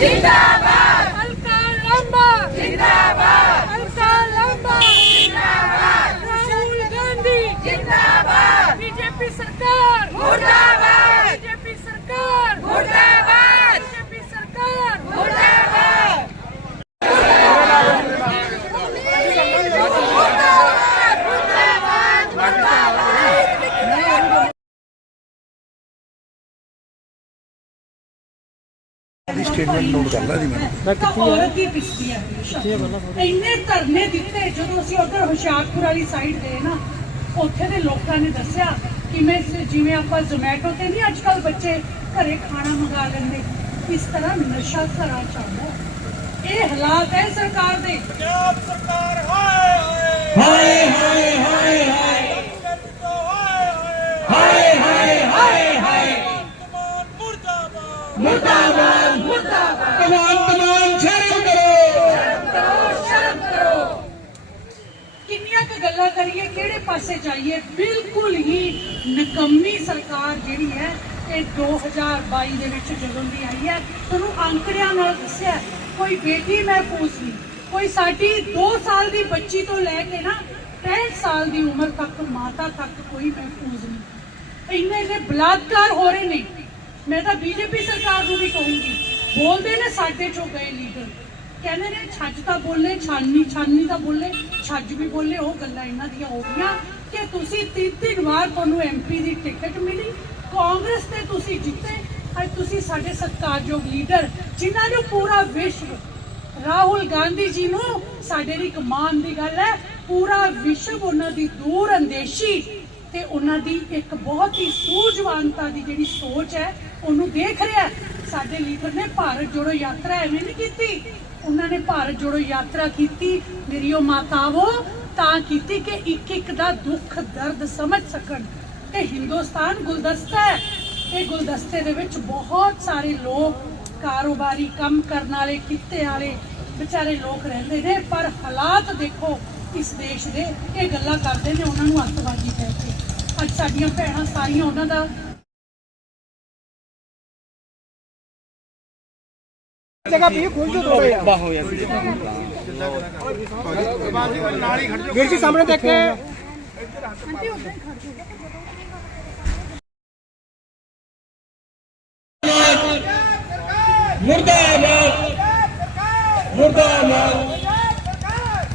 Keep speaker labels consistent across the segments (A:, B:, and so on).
A: जिंदाबाद जिंदाबाद
B: statement note ਕਰ ਲਾ ਜੀ ਮੈਂ
A: ਤਾਂ ਔਰਤ ਦੀ ਪਿਛਦੀ ਹੈ ਇੰਨੇ ਧਰਨੇ ਦਿੱਤੇ ਜਦੋਂ ਅਸੀਂ ਉਧਰ ਹੁਸ਼ਿਆਰਪੁਰ ਵਾਲੀ ਸਾਈਡ ਗਏ ਨਾ ਉੱਥੇ ਦੇ ਲੋਕਾਂ ਨੇ ਦੱਸਿਆ ਕਿ ਮੈਂ ਜਿਵੇਂ ਆਪਾਂ ਜ਼ੋਮੈਟੋ ਤੇ ਨਹੀਂ ਅੱਜ ਕੱਲ ਬੱਚੇ ਘਰੇ ਖਾਣਾ ਮੰਗਾ ਲੈਂਦੇ ਇਸ ਤਰ੍ਹਾਂ ਨਸ਼ਾ ਘਰਾਂ ਚਾਹੁੰਦਾ ਇਹ ਹਾਲਾਤ ਹੈ ਸਰਕਾਰ ਦੇ।
C: ਪੰਜਾਬ ਸਰਕਾਰ ਹਾਏ ਹਾਏ ਹਾਏ ਹਾਏ ਹਾਏ ਹਾਏ। ਹਾਏ ਹਾਏ ਹਾਏ। ਕਮਾਨ ਮੁਰਦਾਬਾਦ ਮੁਰਦਾਬਾਦ। ਮੁਰਦਾਬਾਦ ਕਮਾਨ ਤਮਾਨ ਸ਼ਰਮ ਕਰੋ
A: ਸ਼ਰਮ ਕਰੋ ਕਿੰਨੀਆਂ ਕੁ ਗੱਲਾਂ ਕਰੀਏ ਕਿਹੜੇ ਪਾਸੇ ਜਾਈਏ, ਬਿਲਕੁਲ ਹੀ ਨਕੰਮੀ ਸਰਕਾਰ ਜਿਹੜੀ ਹੈ, ਇਹ 2022 ਦੇ ਵਿੱਚ ਜਦੋਂ ਦੀ ਆਈ ਹੈ, ਤੁਹਾਨੂੰ ਅੰਕੜਿਆਂ ਨਾਲ ਦੱਸਿਆ ਕੋਈ ਬੇਟੀ ਮਹਿਫੂਜ਼ ਨਹੀਂ। ਕੋਈ ਸਾਡੀ 2 ਸਾਲ ਦੀ ਬੱਚੀ ਤੋਂ ਲੈ ਕੇ ਨਾ 65 ਸਾਲ ਦੀ ਉਮਰ ਤੱਕ, ਮਾਤਾ ਤੱਕ ਕੋਈ ਮਹਿਫੂਜ਼ ਨਹੀਂ। ਇੰਨੇ ਇੰਨੇ ਬਲਾਤਕਾਰ ਹੋ ਰਹੇ ਨੇ, ਮੈਂ ਤਾਂ ਬੀਜੇਪੀ ਸਰਕਾਰ ਨੂੰ ਵੀ ਕਹੂੰਗੀ, ਬੋਲਦੇ ਨੇ ਸਾਡੇ ਚੋਂ ਗਏ ਲੀਡਰ। ਕਹਿੰਦੇ ਨੇ, ਛੱਜ ਤਾਂ ਬੋਲੇ ਛਾਨਣੀ ਛਾਨਣੀ ਤਾਂ ਬੋਲੇ, ਛੱਜ ਵੀ ਬੋਲੇ, ਉਹ ਗੱਲਾਂ ਇਹਨਾਂ ਦੀਆਂ ਹੋ ਗਈਆਂ ਕਿ ਤੁਸੀਂ ਤਿੰਨ ਤਿੰਨ ਵਾਰ ਤੁਹਾਨੂੰ ਐਮਪੀ ਦੀ ਟਿਕਟ ਮਿਲੀ, ਕਾਂਗਰਸ ਤੇ ਤੁਸੀਂ ਜਿੱਤੇ, ਅੱਜ ਤੁਸੀਂ ਸਾਡੇ ਸਤਿਕਾਰਯੋਗ ਲੀਡਰ, ਜਿਨ੍ਹਾਂ ਨੂੰ ਪੂਰਾ ਵਿਸ਼ਵ, ਰਾਹੁਲ ਗਾਂਧੀ ਜੀ ਨੂੰ ਸਾਡੇ ਲਈ ਕਮਾਨ ਦੀ ਗੱਲ ਹੈ, ਪੂਰਾ ਵਿਸ਼ਵ ਉਹਨਾਂ ਦੀ ਦੂਰ ਅੰਦੇਸ਼ੀ ਤੇ ਉਹਨਾਂ ਦੀ ਇੱਕ ਬਹੁਤ ਹੀ ਸੂਝਵਾਨਤਾ ਦੀ ਜਿਹੜੀ ਸੋਚ ਹੈ, ਉਹਨੂੰ ਦੇਖ ਰਿਹਾ ਸਾਡੇ ਲੀਡਰ ਨੇ ਭਾਰਤ ਜੋੜੋ ਯਾਤਰਾ ਐਵੇਂ ਨਹੀਂ ਕੀਤੀ। ਉਹਨਾਂ ਨੇ ਭਾਰਤ ਜੋੜੋ ਯਾਤਰਾ ਕੀਤੀ ਮੇਰੀਓ ਮਾਤਾਵੋ, ਤਾਂ ਕੀਤੀ ਕਿ ਇੱਕ ਇੱਕ ਦਾ ਦੁੱਖ, ਦਰਦ ਸਮਝ ਸਕਣ। ਇਹ ਹਿੰਦੁਸਤਾਨ ਗੁਲਦਸਤਾ ਹੈ। ਇਹ ਗੁਲਦਸਤੇ ਦੇ ਵਿੱਚ ਬਹੁਤ ਸਾਰੇ ਲੋਕ ਕਾਰੋਬਾਰੀ ਕੰਮ ਕਰਨ ਵਾਲੇ, ਕਿੱਤੇ ਵਾਲੇ ਵਿਚਾਰੇ ਲੋਕ ਰਹਿੰਦੇ ਨੇ, ਪਰ ਹਾਲਾਤ ਦੇਖੋ ਇਸ ਦੇਸ਼ ਦੇ। ਇਹ ਗੱਲਾਂ ਕਰਦੇ ਨੇ, ਉਹਨਾਂ ਨੂੰ ਅੱਤਵਾਦੀ ਕਹਿ ਕੇ। ਅੱਜ ਸਾਡੀਆਂ ਭੈਣਾਂ ਸਾਰੀਆਂ ਉਹਨਾਂ ਦਾ
D: ਜਗ੍ਹਾ ਵੀ ਖੁੱਲ ਜੋ ਥੋੜਾ ਜਿਹਾ। ਵੀਰ ਜੀ ਸਾਹਮਣੇ ਦੇਖੇ।
C: ਮੁਰਦਾਬਾਦ।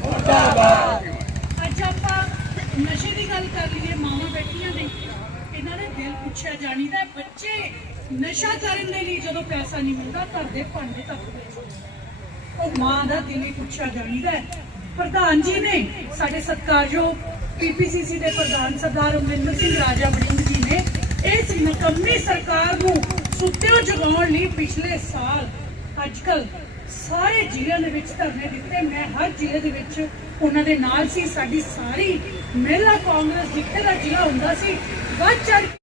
C: ਮੁਰਦਾਬਾਦ।
A: ਅੱਜ ਆਪਾਂ ਨਸ਼ੇ ਦੀ ਗੱਲ ਕਰ ਲਈਏ ਮਾਵਾਂ ਬੈਠੀਆਂ ਨੇ। ਇਹਨਾਂ ਦੇ ਦਿਲ ਪੁੱਛਿਆ ਜਾਣੀਦਾ ਹੈ, ਬੱਚੇ ਨਸ਼ਾ ਕਰਨ ਦੇ ਲਈ ਜਦੋਂ ਪੈਸਾ ਨਹੀਂ ਮਿਲਦਾ ਘਰ ਦੇ ਭਾਂਡੇ ਤੱਕ ਉਹ ਮਾਂ ਦਾ ਦਿਲ ਹੀ ਪੁੱਛਿਆ ਜਾਣੀਦਾ ਹੈ। ਪ੍ਰਧਾਨ ਜੀ ਨੇ ਸਾਡੇ ਸਤਿਕਾਰਯੋਗ ਪੀਪੀਸੀਸੀ ਦੇ ਪ੍ਰਧਾਨ ਸਰਦਾਰ ਅਮਰਿੰਦਰ ਸਿੰਘ ਰਾਜਾ ਵੜਿੰਗ ਜੀ ਨੇ ਇਸ ਨਕੰਮੀ ਸਰਕਾਰ ਨੂੰ ਸੁੱਤਿਓ ਜਗਾਉਣ ਲਈ ਪਿਛਲੇ ਸਾਲ ਅੱਜਕੱਲ ਸਾਰੇ ਜ਼ਿਲ੍ਹਿਆਂ ਦੇ ਵਿੱਚ ਧਰਨੇ ਦਿੱਤੇ। ਮੈਂ ਹਰ ਜ਼ਿਲ੍ਹੇ ਦੇ ਵਿੱਚ ਉਹਨਾਂ ਦੇ ਨਾਲ ਸੀ। ਸਾਡੀ ਸਾਰੀ ਮਹਿਲਾ ਕਾਂਗਰਸ ਜਿੱਥੇ ਦਾ ਜ਼ਿਲ੍ਹਾ ਹੁੰਦਾ ਸੀ ਵੱਧ ਚੜ੍ਹ